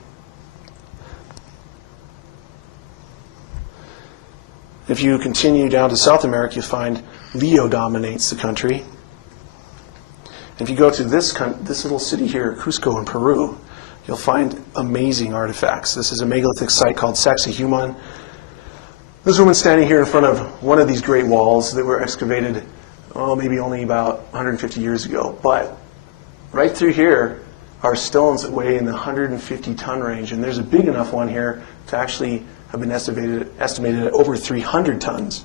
If you continue down to South America, you find Leo dominates the country. If you go to this little city here, Cusco in Peru, you'll find amazing artifacts. This is a megalithic site called Sacsayhuaman. This woman's standing here in front of one of these great walls that were excavated, maybe only about 150 years ago. But right through here are stones that weigh in the 150-ton range, and there's a big enough one here to actually have been estimated at over 300 tons.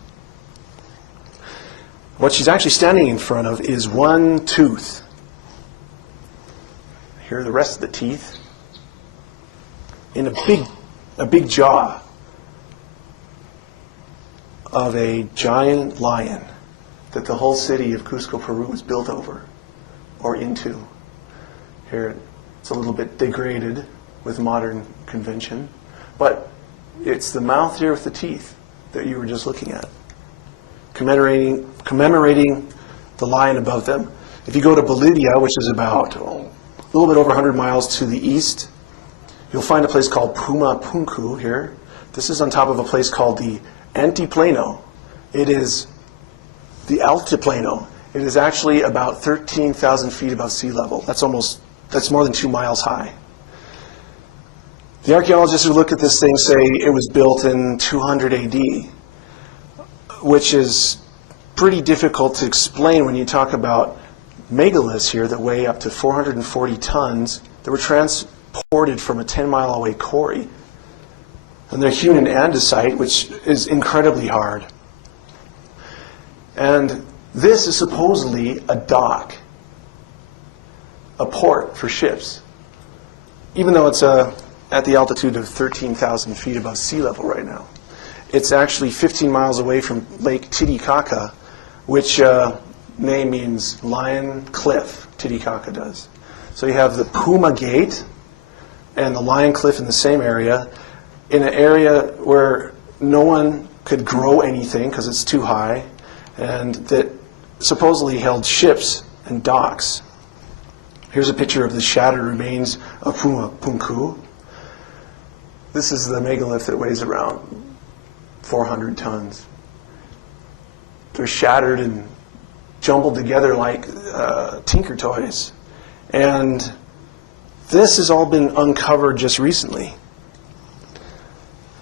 What she's actually standing in front of is one tooth. Here are the rest of the teeth in a big jaw of a giant lion that the whole city of Cusco, Peru was built over or into. Here it's a little bit degraded with modern convention, but it's the mouth here with the teeth that you were just looking at, commemorating the lion above them. If you go to Bolivia, which is about a little bit over 100 miles to the east, you'll find a place called Puma Punku here. This is on top of a place called the Antiplano. It is the Altiplano. It is actually about 13,000 feet above sea level. That's more than 2 miles high. The archaeologists who look at this thing say it was built in 200 AD, which is pretty difficult to explain when you talk about megaliths here that weigh up to 440 tons that were transported from a 10-mile-away quarry. And they're hewn in andesite, which is incredibly hard. And this is supposedly a dock, a port for ships, even though it's at the altitude of 13,000 feet above sea level right now. It's actually 15 miles away from Lake Titicaca, which name means Lion Cliff. Titicaca does. So you have the Puma Gate and the Lion Cliff in the same area, in an area where no one could grow anything because it's too high, and that supposedly held ships and docks. Here's a picture of the shattered remains of Puma Punku. This is the megalith that weighs around 400 tons. They're shattered and jumbled together like tinker toys. And this has all been uncovered just recently.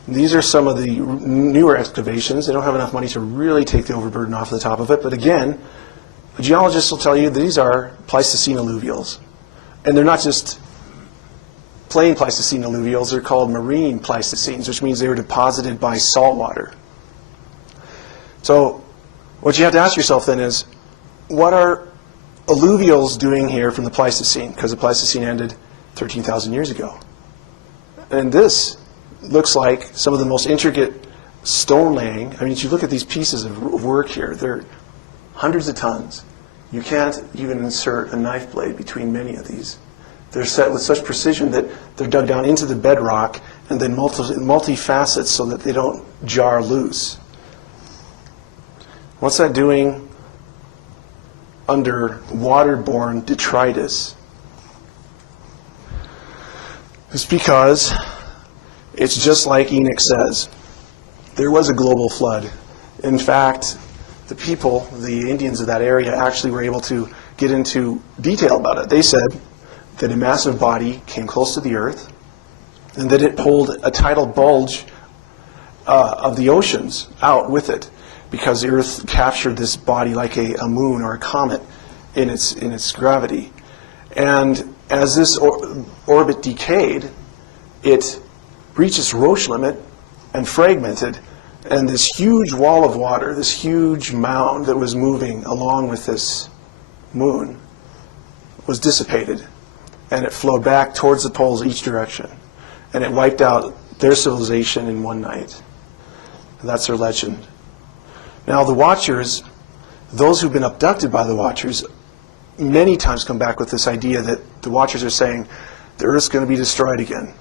These are some of the newer excavations. They don't have enough money to really take the overburden off the top of it. But again, a geologist will tell you these are Pleistocene alluvials. And they're not just plain Pleistocene alluvials. They're called marine Pleistocenes, which means they were deposited by salt water. So what you have to ask yourself then is, what are alluvials doing here from the Pleistocene? Because the Pleistocene ended 13,000 years ago. And this looks like some of the most intricate stone laying. I mean, if you look at these pieces of work here, they're hundreds of tons. You can't even insert a knife blade between many of these. They're set with such precision that they're dug down into the bedrock and then multi-facets so that they don't jar loose. What's that doing under waterborne detritus? It's because it's just like Enoch says. There was a global flood. In fact, the people, the Indians of that area, actually were able to get into detail about it. They said that a massive body came close to the earth and that it pulled a tidal bulge of the oceans out with it because the earth captured this body like a moon or a comet in its gravity. And as this orbit decayed, it reached its Roche limit and fragmented, and this huge wall of water, this huge mound that was moving along with this moon was dissipated, and it flowed back towards the poles each direction, and it wiped out their civilization in one night. And that's their legend. Now the Watchers, those who've been abducted by the Watchers, many times come back with this idea that the Watchers are saying the Earth's going to be destroyed again.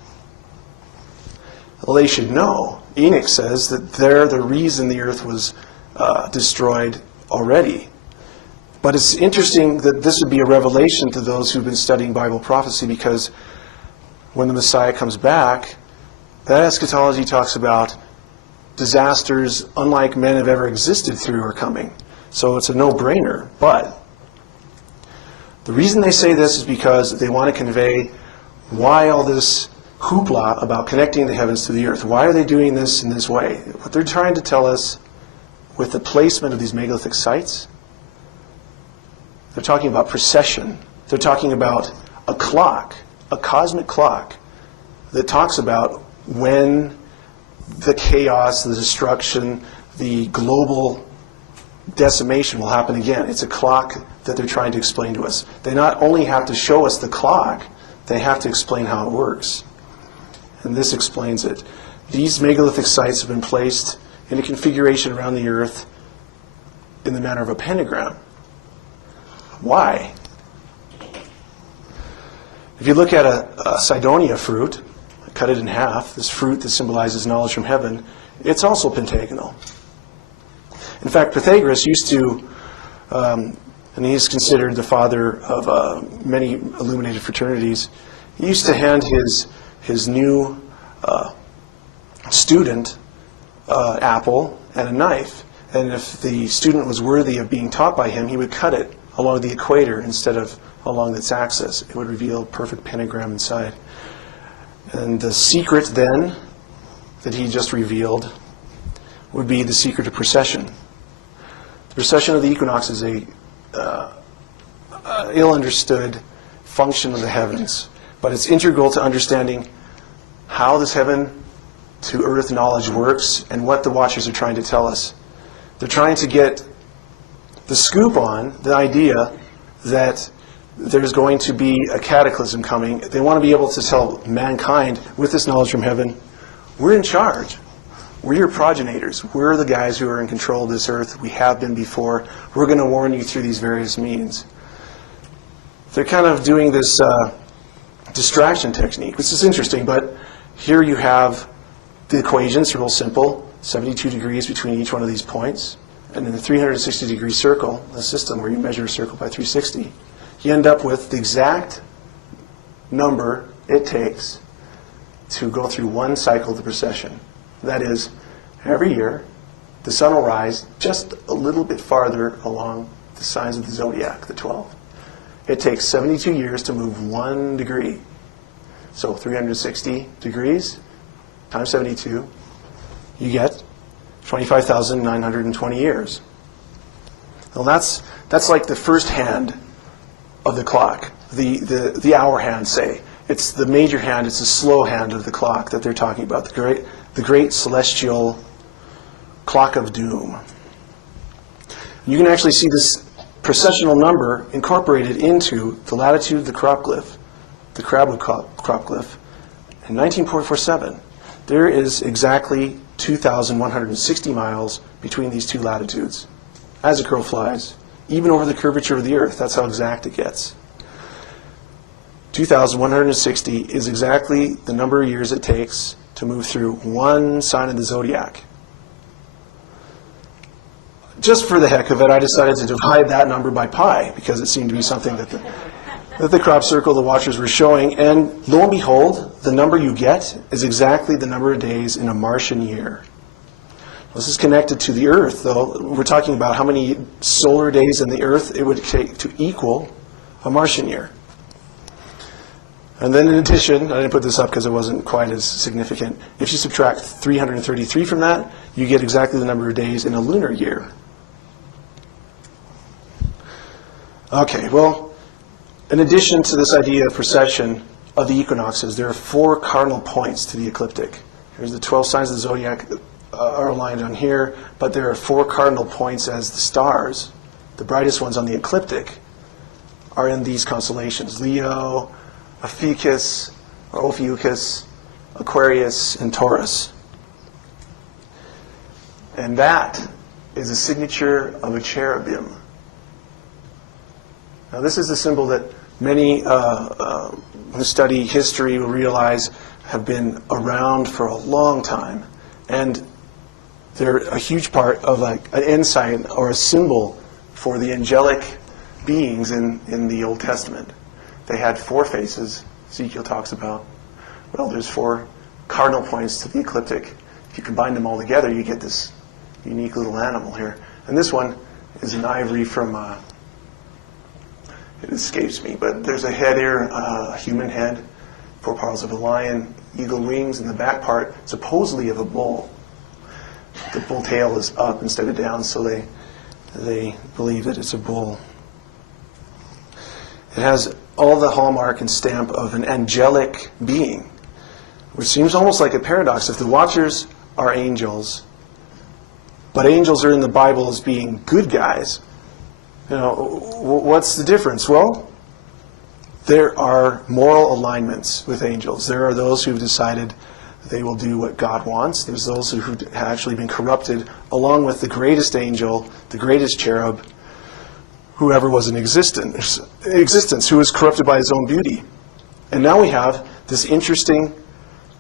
Well, they should know. Enoch says that they're the reason the earth was destroyed already. But it's interesting that this would be a revelation to those who've been studying Bible prophecy, because when the Messiah comes back, that eschatology talks about disasters unlike men have ever existed through are coming. So it's a no-brainer. But the reason they say this is because they want to convey why all this hoopla about connecting the heavens to the earth. Why are they doing this in this way? What they're trying to tell us with the placement of these megalithic sites, they're talking about precession. They're talking about a clock, a cosmic clock, that talks about when the chaos, the destruction, the global decimation will happen again. It's a clock that they're trying to explain to us. They not only have to show us the clock, they have to explain how it works. And this explains it. These megalithic sites have been placed in a configuration around the earth in the manner of a pentagram. Why? If you look at a Cydonia fruit, cut it in half, this fruit that symbolizes knowledge from heaven, it's also pentagonal. In fact, Pythagoras used to, and he's considered the father of many illuminated fraternities, he used to hand his new student apple and a knife. And if the student was worthy of being taught by him, he would cut it along the equator instead of along its axis. It would reveal a perfect pentagram inside. And the secret then that he just revealed would be the secret of precession. The precession of the equinox is a ill-understood function of the heavens, but it's integral to understanding how this heaven to earth knowledge works and what the Watchers are trying to tell us. They're trying to get the scoop on the idea that there's going to be a cataclysm coming. They want to be able to tell mankind, with this knowledge from heaven, we're in charge. We're your progenitors. We're the guys who are in control of this earth. We have been before. We're going to warn you through these various means. They're kind of doing this distraction technique, which is interesting, but here you have the equations, real simple, 72 degrees between each one of these points, and in the 360-degree circle, a system where you measure a circle by 360, you end up with the exact number it takes to go through one cycle of the precession. That is, every year, the sun will rise just a little bit farther along the signs of the zodiac, the 12. It takes 72 years to move 1 degree. So 360 degrees times 72, you get 25,920 years. Well, that's like the first hand of the clock, the hour hand, say. It's the major hand, it's the slow hand of the clock that they're talking about, the great celestial clock of doom. You can actually see this precessional number incorporated into the latitude of the crop glyph, the crabwood crop glyph, in 19.47. There is exactly 2,160 miles between these two latitudes, as a crow flies, even over the curvature of the earth. That's how exact it gets. 2,160 is exactly the number of years it takes to move through one sign of the zodiac. Just for the heck of it, I decided to divide that number by pi, because it seemed to be something that the crop circle, the Watchers were showing, and lo and behold, the number you get is exactly the number of days in a Martian year. This is connected to the Earth, though. We're talking about how many solar days in the Earth it would take to equal a Martian year. And then in addition, I didn't put this up because it wasn't quite as significant, if you subtract 333 from that, you get exactly the number of days in a lunar year. Okay, well, in addition to this idea of precession of the equinoxes, there are 4 cardinal points to the ecliptic. Here's the 12 signs of the zodiac are aligned on here, but there are 4 cardinal points as the stars. The brightest ones on the ecliptic are in these constellations: Leo, Ophiuchus, Aquarius, and Taurus. And that is a signature of a cherubim. Now, this is a symbol that many who study history will realize have been around for a long time. And they're a huge part of like an insight or a symbol for the angelic beings in the Old Testament. They had 4 faces, Ezekiel talks about. Well, there's 4 cardinal points to the ecliptic. If you combine them all together, you get this unique little animal here. And this one is an ivory from, it escapes me, but there's a head here, a human head, 4 paws of a lion, eagle wings, and the back part supposedly of a bull. The bull tail is up instead of down, so they believe that it's a bull. It has all the hallmark and stamp of an angelic being, which seems almost like a paradox. If the Watchers are angels, but angels are in the Bible as being good guys, you know, what's the difference? Well, there are moral alignments with angels. There are those who've decided they will do what God wants. There's those who have actually been corrupted, along with the greatest angel, the greatest cherub, whoever was in existence, who was corrupted by his own beauty. And now we have this interesting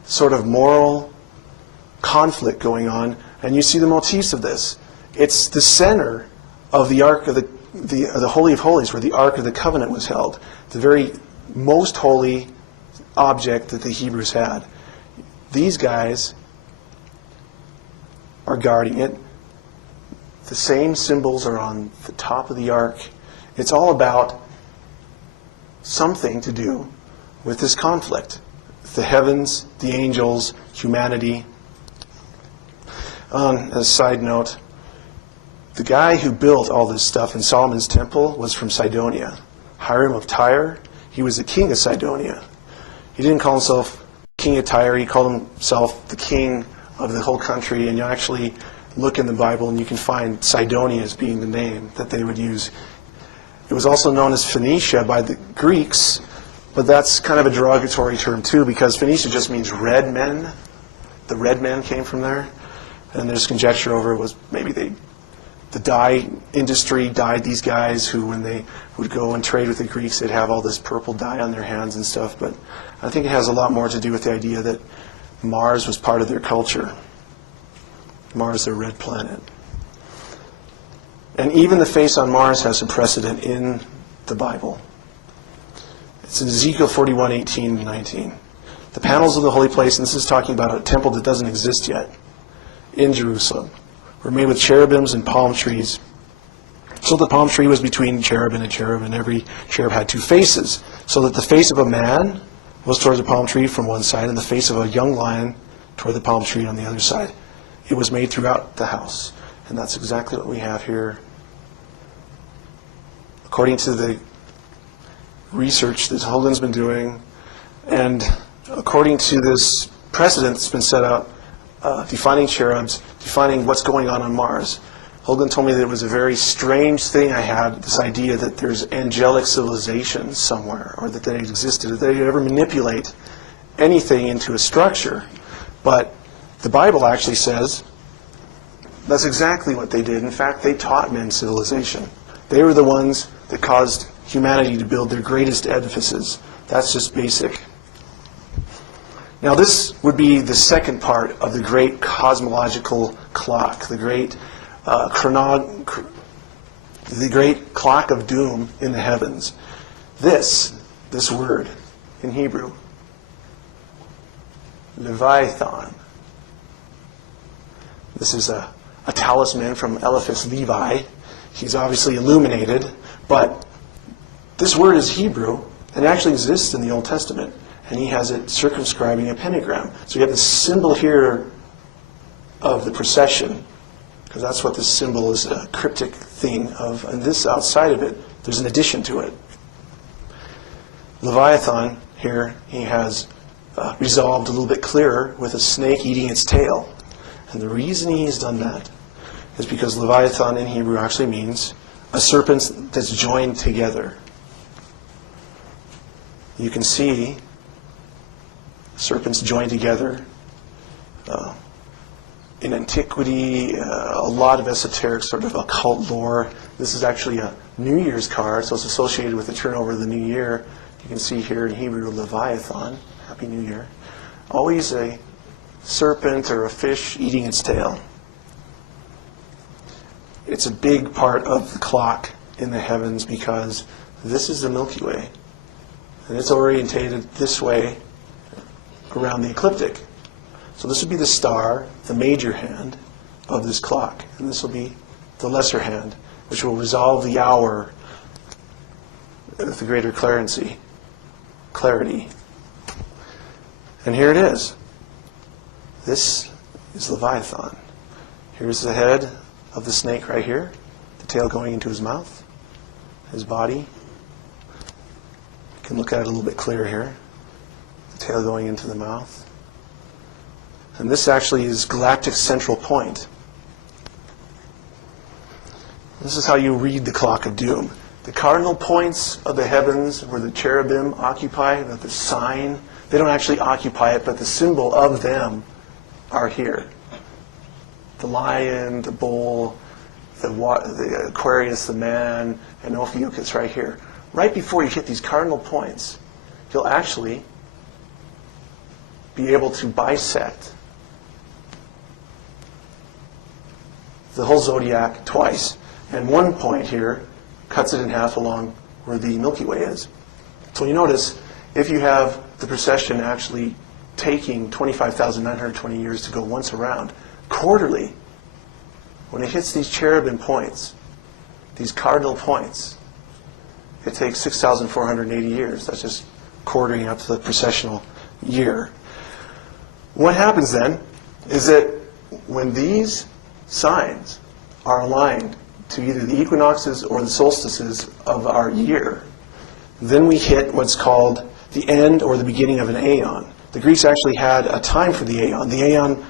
sort of moral conflict going on, and you see the motifs of this. It's the center of the Ark of the Holy of Holies, where the Ark of the Covenant was held, the very most holy object that the Hebrews had. These guys are guarding it. The same symbols are on the top of the Ark. It's all about something to do with this conflict. The heavens, the angels, humanity. On a side note, the guy who built all this stuff in Solomon's temple was from Cydonia. Hiram of Tyre. He was the king of Sidonia. He didn't call himself king of Tyre. He called himself the king of the whole country. And you actually look in the Bible and you can find Sidonia as being the name that they would use. It was also known as Phoenicia by the Greeks, but that's kind of a derogatory term too, because Phoenicia just means red men. The red men came from there. And there's conjecture over it was maybe the dye industry dyed these guys who, when they would go and trade with the Greeks, they'd have all this purple dye on their hands and stuff. But I think it has a lot more to do with the idea that Mars was part of their culture. Mars, their red planet. And even the face on Mars has some precedent in the Bible. It's in Ezekiel 41, 18 and 19. The panels of the holy place, and this is talking about a temple that doesn't exist yet, in Jerusalem, were made with cherubims and palm trees. So the palm tree was between cherub and a cherub, and every cherub had two faces, so that the face of a man was towards the palm tree from one side, and the face of a young lion toward the palm tree on the other side. It was made throughout the house, and that's exactly what we have here. According to the research that Holden's been doing, and according to this precedent that's been set out, defining cherubs, defining what's going on Mars. Holden told me that it was a very strange thing I had, this idea that there's angelic civilizations somewhere, or that they existed, that they could ever manipulate anything into a structure. But the Bible actually says that's exactly what they did. In fact, they taught men civilization. They were the ones that caused humanity to build their greatest edifices. That's just basic. Now this would be the second part of the great cosmological clock, the great clock of doom in the heavens. This word in Hebrew, Leviathan. This is a talisman from Eliphaz Levi. He's obviously illuminated, but this word is Hebrew and actually exists in the Old Testament. And he has it circumscribing a pentagram. So you have this symbol here of the procession, because that's what this symbol is, a cryptic thing of. And this outside of it, there's an addition to it. Leviathan here, he has resolved a little bit clearer with a snake eating its tail. And the reason he's done that is because Leviathan in Hebrew actually means a serpent that's joined together. You can see serpents joined together. In antiquity, a lot of esoteric sort of occult lore. This is actually a New Year's card, so it's associated with the turnover of the new year. You can see here in Hebrew, Leviathan, Happy New Year. Always a serpent or a fish eating its tail. It's a big part of the clock in the heavens because this is the Milky Way. And it's orientated this way around the ecliptic. So this would be the star, the major hand of this clock. And this will be the lesser hand, which will resolve the hour with the greater clarity. And here it is. This is Leviathan. Here's the head of the snake right here, the tail going into his mouth, his body. You can look at it a little bit clearer here. The tail going into the mouth. And this actually is galactic central point. This is how you read the clock of doom. The cardinal points of the heavens where the cherubim occupy, the sign, they don't actually occupy it, but the symbol of them are here. The lion, the bull, the Aquarius, the man, and Ophiuchus right here. Right before you hit these cardinal points, you'll actually be able to bisect the whole zodiac twice. And one point here cuts it in half along where the Milky Way is. So you notice, if you have the precession actually taking 25,920 years to go once around, quarterly, when it hits these cherubim points, these cardinal points, it takes 6,480 years. That's just quartering up to the precessional year. What happens then is that when these signs are aligned to either the equinoxes or the solstices of our year, Then we hit what's called the end or the beginning of an aeon. The Greeks actually had a time for the aeon. The aeon,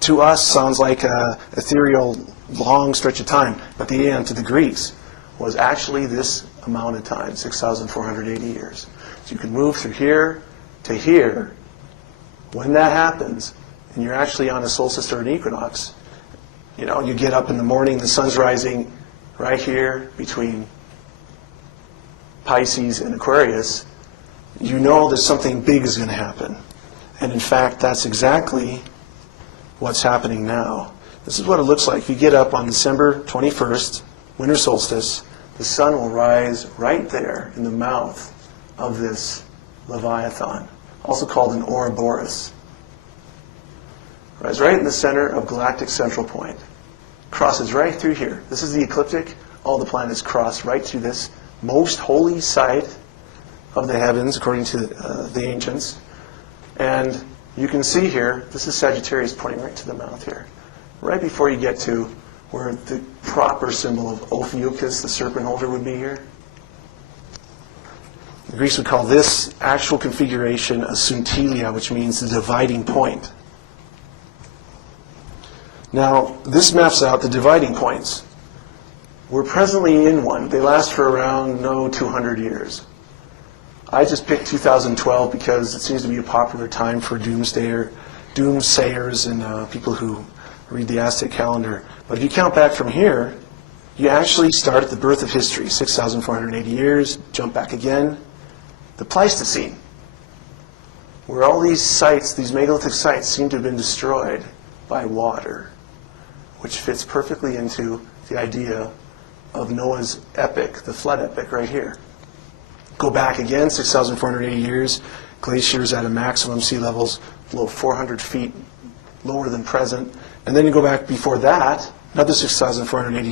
to us, sounds like an ethereal, long stretch of time, but the aeon to the Greeks was actually this amount of time, 6,480 years. So you can move through here to here. When that happens, and you're actually on a solstice or an equinox, you get up in the morning, the sun's rising right here between Pisces and Aquarius, you know that something big is going to happen. And in fact, that's exactly what's happening now. This is what it looks like. If you get up on December 21st, winter solstice, the sun will rise right there in the mouth of this Leviathan, also called an Ouroboros. Rise right in the center of galactic central point. Crosses right through here. This is the ecliptic. All the planets cross right through this most holy site of the heavens, according to the ancients. And you can see here, this is Sagittarius pointing right to the mouth here. Right before you get to where the proper symbol of Ophiuchus, the serpent holder, would be here. The Greeks would call this actual configuration a syntelia, which means the dividing point. Now, this maps out the dividing points. We're presently in one. They last for around, 200 years. I just picked 2012 because it seems to be a popular time for doomsayers and people who read the Aztec calendar. But if you count back from here, you actually start at the birth of history, 6,480 years, jump back again. The Pleistocene, where all these sites, these megalithic sites, seem to have been destroyed by water, which fits perfectly into the idea of Noah's epic, the flood epic right here. Go back again, 6,480 years, glaciers at a maximum, sea levels below 400 feet lower than present. And then you go back before that, another 6,480